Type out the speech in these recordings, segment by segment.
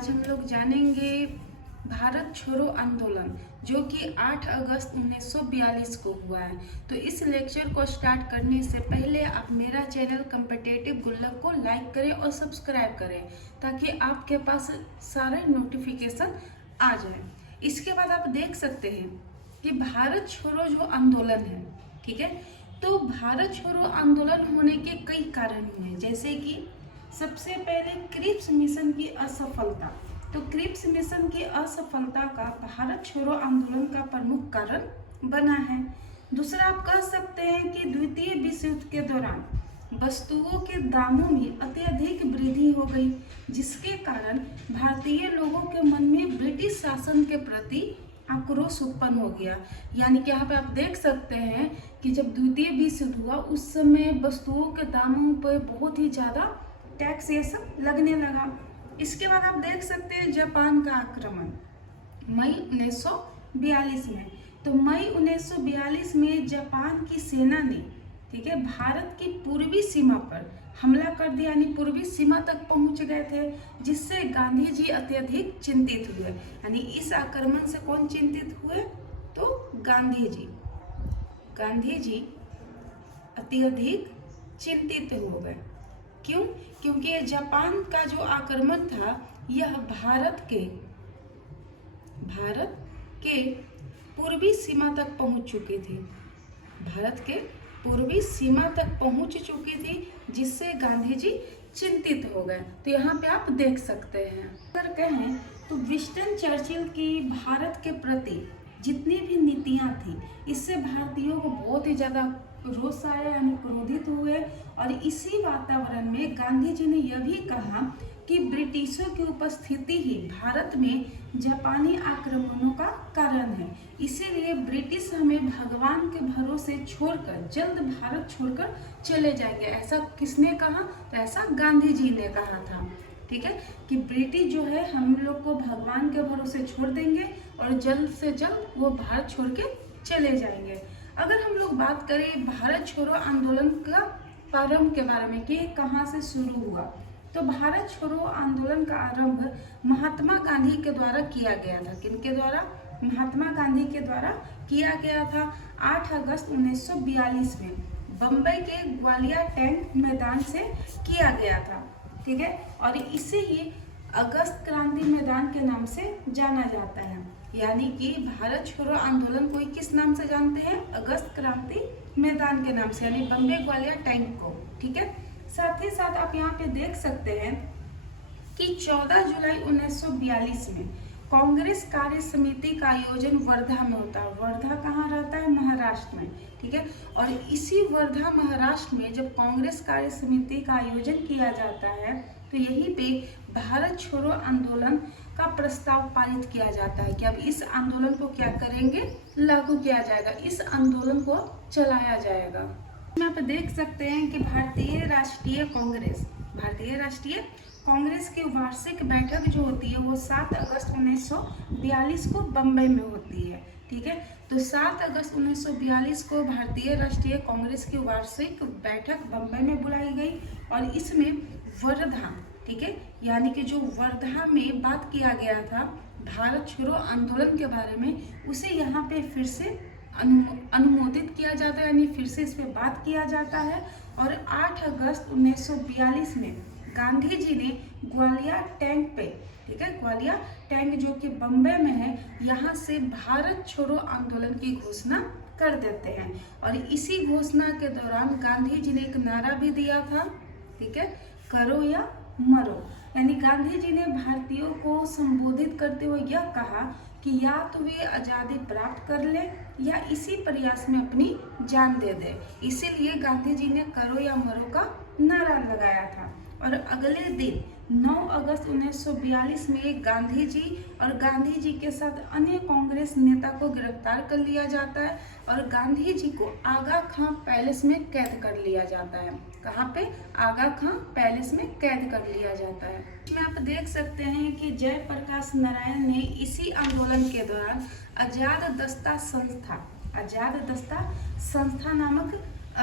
आज हम लोग जानेंगे भारत छोड़ो आंदोलन जो कि 8 अगस्त 1942 को हुआ है। तो इस लेक्चर को स्टार्ट करने से पहले आप मेरा चैनल कॉम्पिटिटिव गुल्लक को लाइक करें और सब्सक्राइब करें ताकि आपके पास सारे नोटिफिकेशन आ जाए। इसके बाद आप देख सकते हैं कि भारत छोड़ो जो आंदोलन है, ठीक है, तो भारत छोड़ो आंदोलन होने के कई कारण हुए, जैसे कि सबसे पहले क्रिप्स मिशन की असफलता। तो क्रिप्स मिशन की असफलता का भारत छोड़ो आंदोलन का प्रमुख कारण बना है। दूसरा आप कह सकते हैं कि द्वितीय विश्व युद्ध के दौरान वस्तुओं के दामों में अत्यधिक वृद्धि हो गई, जिसके कारण भारतीय लोगों के मन में ब्रिटिश शासन के प्रति आक्रोश उत्पन्न हो गया। यानी कि यहाँ पे आप देख सकते हैं कि जब द्वितीय विश्व युद्ध हुआ उस समय वस्तुओं के दामों पर बहुत ही ज़्यादा टैक्स ये सब लगने लगा। इसके बाद आप देख सकते हैं जापान का आक्रमण मई 1942 में। तो मई 1942 में जापान की सेना ने, ठीक है, भारत की पूर्वी सीमा पर हमला कर दिया, यानी पूर्वी सीमा तक पहुंच गए थे, जिससे गांधी जी अत्यधिक चिंतित हुए। यानी इस आक्रमण से कौन चिंतित हुए? तो गांधी जी अत्यधिक चिंतित हो गए। क्यों? क्योंकि जापान का जो आक्रमण था यह भारत के पूर्वी सीमा तक पहुंच चुकी थी। भारत के पूर्वी सीमा तक पहुंच चुकी थी, जिससे गांधी जी चिंतित हो गए। तो यहाँ पे आप देख सकते हैं। अगर कहें तो विंस्टन चर्चिल की भारत के प्रति जितनी भी नीतियाँ थी, इससे भारतीयों को बहुत ही ज़्यादा रोष आया, यानी क्रोधित हुए। और इसी वातावरण में गांधी जी ने यह भी कहा कि ब्रिटिशों की उपस्थिति ही भारत में जापानी आक्रमणों का कारण है, इसीलिए ब्रिटिश हमें भगवान के भरोसे छोड़कर जल्द भारत छोड़कर चले जाएंगे। ऐसा किसने कहा? तो ऐसा गांधी जी ने कहा था, ठीक है, कि ब्रिटिश जो है हम लोग को भगवान के भरोसे छोड़ देंगे और जल्द से जल्द वो भारत छोड़ के चले जाएंगे। अगर हम लोग बात करें भारत छोड़ो आंदोलन का प्रारंभ के बारे में कि कहाँ से शुरू हुआ, तो भारत छोड़ो आंदोलन का आरंभ महात्मा गांधी के द्वारा किया गया था। किनके द्वारा? महात्मा गांधी के द्वारा किया गया था 8 अगस्त 1942 में बम्बई के ग्वालियर टैंक मैदान से किया गया था, ठीक है, और इसे ही अगस्त क्रांति मैदान के नाम से जाना जाता है। यानी कि भारत छोड़ो आंदोलन को किस नाम से जानते हैं? अगस्त क्रांति मैदान के नाम से, यानी बम्बई ग्वालियर टैंक को, ठीक है। साथ ही साथ आप यहाँ पे देख सकते हैं कि 14 जुलाई 1942 में कांग्रेस कार्य समिति का आयोजन वर्धा में होता है। वर्धा कहाँ रहता है? महाराष्ट्र में, ठीक है। और इसी वर्धा महाराष्ट्र में जब कांग्रेस कार्य समिति का आयोजन किया जाता है तो यहीं पे भारत छोड़ो आंदोलन का प्रस्ताव पारित किया जाता है कि अब इस आंदोलन को क्या करेंगे? लागू किया जाएगा, इस आंदोलन को चलाया जाएगा। यहाँ पे देख सकते हैं कि भारतीय राष्ट्रीय कांग्रेस की वार्षिक बैठक जो होती है वो 7 अगस्त 1942 को बम्बई में होती है, ठीक है। तो 7 अगस्त 1942 को भारतीय राष्ट्रीय कांग्रेस की वार्षिक बैठक बम्बई में बुलाई गई और इसमें वर्धा, ठीक है, यानी कि जो वर्धा में बात किया गया था भारत छोड़ो आंदोलन के बारे में, उसे यहाँ पे फिर से अनुमोदित किया जाता है, यानी फिर से इस पे बात किया जाता है। और 8 अगस्त 1942 में गांधी जी ने ग्वालियर टैंक पे, ठीक है, ग्वालियर टैंक जो कि बम्बई में है, यहाँ से भारत छोड़ो आंदोलन की घोषणा कर देते हैं। और इसी घोषणा के दौरान गांधी जी ने एक नारा भी दिया था, ठीक है, करो या मरो। यानी गांधी जी ने भारतीयों को संबोधित करते हुए यह कहा कि या तो वे आज़ादी प्राप्त कर ले या इसी प्रयास में अपनी जान दे दे। इसीलिए गांधी जी ने करो या मरो का नारा लगाया था। और अगले दिन 9 अगस्त 1942 में गांधी जी और गांधी जी के साथ अन्य कांग्रेस नेता को गिरफ्तार कर लिया जाता है और गांधी जी को आगा खां पैलेस में कैद कर लिया जाता है। कहाँ पे? आगा खां पैलेस में कैद कर लिया जाता है। इसमें आप देख सकते हैं कि जयप्रकाश नारायण ने इसी आंदोलन के दौरान आजाद दस्ता संस्था नामक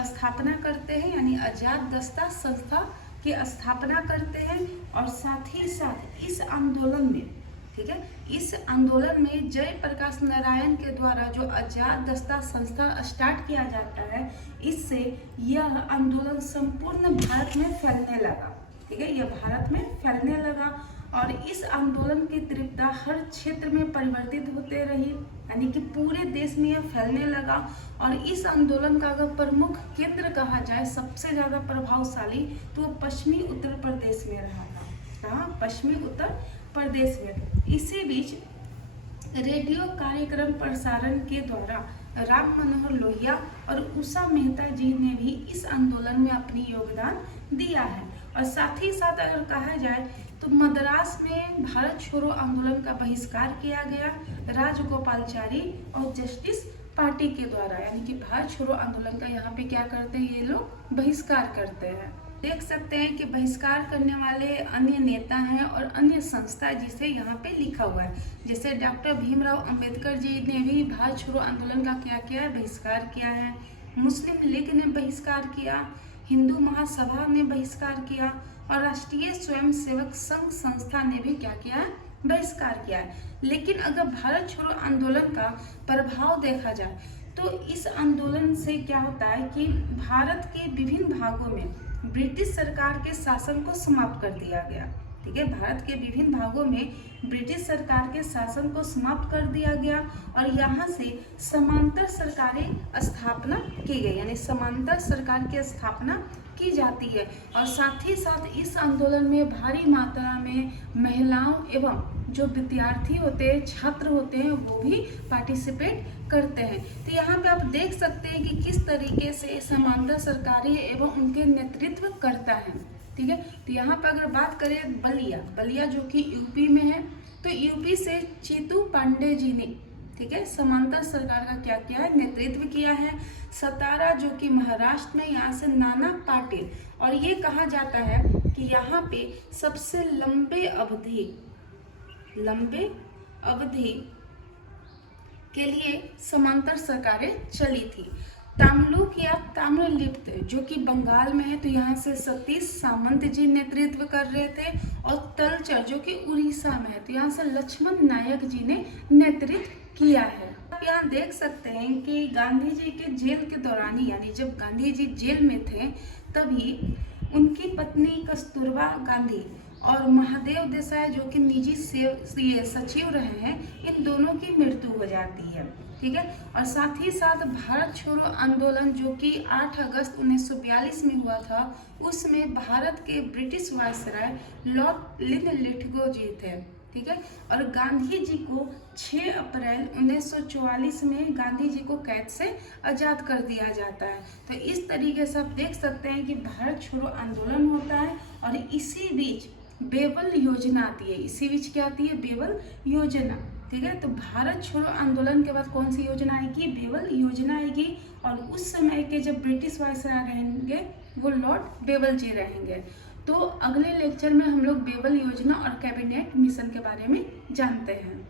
स्थापना करते हैं, यानी आजाद दस्ता संस्था की स्थापना करते हैं और साथ ही साथ इस आंदोलन में, ठीक है, इस आंदोलन में जयप्रकाश नारायण के द्वारा जो आजाद दस्ता संस्था स्टार्ट किया जाता है, इससे यह आंदोलन संपूर्ण भारत में फैलने लगा। ठीक है, यह भारत में फैलने लगा और इस आंदोलन की तीव्रता हर क्षेत्र में परिवर्तित होते रही, यानी कि पूरे देश में यह फैलने लगा। और इस आंदोलन का अगर प्रमुख केंद्र कहा जाए सबसे ज़्यादा प्रभावशाली, तो वो पश्चिमी उत्तर प्रदेश में रहा था। कहाँ? पश्चिमी उत्तर प्रदेश में। इसी बीच रेडियो कार्यक्रम प्रसारण के द्वारा राम मनोहर लोहिया और उषा मेहता जी ने भी इस आंदोलन में अपनी योगदान दिया है। और साथ ही साथ अगर कहा जाए तो मद्रास में भारत छोड़ो आंदोलन का बहिष्कार किया गया राजगोपालाचारी और जस्टिस पार्टी के द्वारा, यानी कि भारत छोड़ो आंदोलन का यहाँ पे क्या करते हैं, ये लोग बहिष्कार करते हैं। देख सकते हैं कि बहिष्कार करने वाले अन्य नेता हैं और अन्य संस्था जिसे यहाँ पे लिखा हुआ है, जैसे डॉक्टर भीमराव अंबेडकर जी ने भी भारत छोड़ो आंदोलन का क्या किया है, बहिष्कार किया है। मुस्लिम लीग ने बहिष्कार किया, हिंदू महासभा ने बहिष्कार किया और राष्ट्रीय स्वयंसेवक संघ संस्था ने भी क्या किया है, बहिष्कार किया है। लेकिन अगर भारत छोड़ो आंदोलन का प्रभाव देखा जाए तो इस आंदोलन से क्या होता है कि भारत के विभिन्न भागों में ब्रिटिश सरकार के शासन को समाप्त कर दिया गया। ठीक है, भारत के विभिन्न भागों में ब्रिटिश सरकार के शासन को समाप्त कर दिया गया और यहाँ से समांतर सरकारें स्थापना की गई, यानी समांतर सरकार की स्थापना की जाती है। और साथ ही साथ इस आंदोलन में भारी मात्रा में महिलाओं एवं जो विद्यार्थी होते हैं, छात्र होते हैं, वो भी पार्टिसिपेट करते हैं। तो यहाँ पे आप देख सकते हैं कि किस तरीके से समांतर सरकारें एवं उनके नेतृत्व करता है। ठीक है, तो यहाँ पर अगर बात करें बलिया जो कि यूपी में है, तो यूपी से चीतू पांडे जी ने, ठीक है, समांतर सरकार का क्या किया है, नेतृत्व किया है। सतारा जो कि महाराष्ट्र में, यहाँ से नाना पाटिल। और ये कहा जाता है कि यहाँ पे सबसे लंबे अवधि के लिए समांतर सरकारें चली थी। ताम्लुक या ताम्रलिप्त जो कि बंगाल में है, तो यहाँ से सतीश सामंत जी नेतृत्व कर रहे थे। और तलचर जो कि उड़ीसा में है, तो यहाँ से लक्ष्मण नायक जी ने नेतृत्व किया है। आप यहाँ देख सकते हैं कि गांधी जी के जेल के दौरान, यानी जब गांधी जी जेल में थे, तभी उनकी पत्नी कस्तूरबा गांधी और महादेव देसाई जो कि निजी सचिव रहे हैं, इन दोनों की मृत्यु हो जाती है। ठीक है, और साथ ही साथ भारत छोड़ो आंदोलन जो कि 8 अगस्त 1942 में हुआ था, उसमें भारत के ब्रिटिश वायसराय लॉर्ड लिनलिथगो जी थे। ठीक है, और गांधी जी को 6 अप्रैल 1944 में गांधी जी को कैद से आज़ाद कर दिया जाता है। तो इस तरीके से आप देख सकते हैं कि भारत छोड़ो आंदोलन होता है और इसी बीच बेबल योजना आती है। इसी बीच क्या आती है, बेबल योजना। ठीक है, तो भारत छोड़ो आंदोलन के बाद कौन सी योजना आएगी, बेबल योजना आएगी। और उस समय के जब ब्रिटिश वायसराय रहेंगे वो लॉर्ड बेबल जी रहेंगे। तो अगले लेक्चर में हम लोग बेबल योजना और कैबिनेट मिशन के बारे में जानते हैं।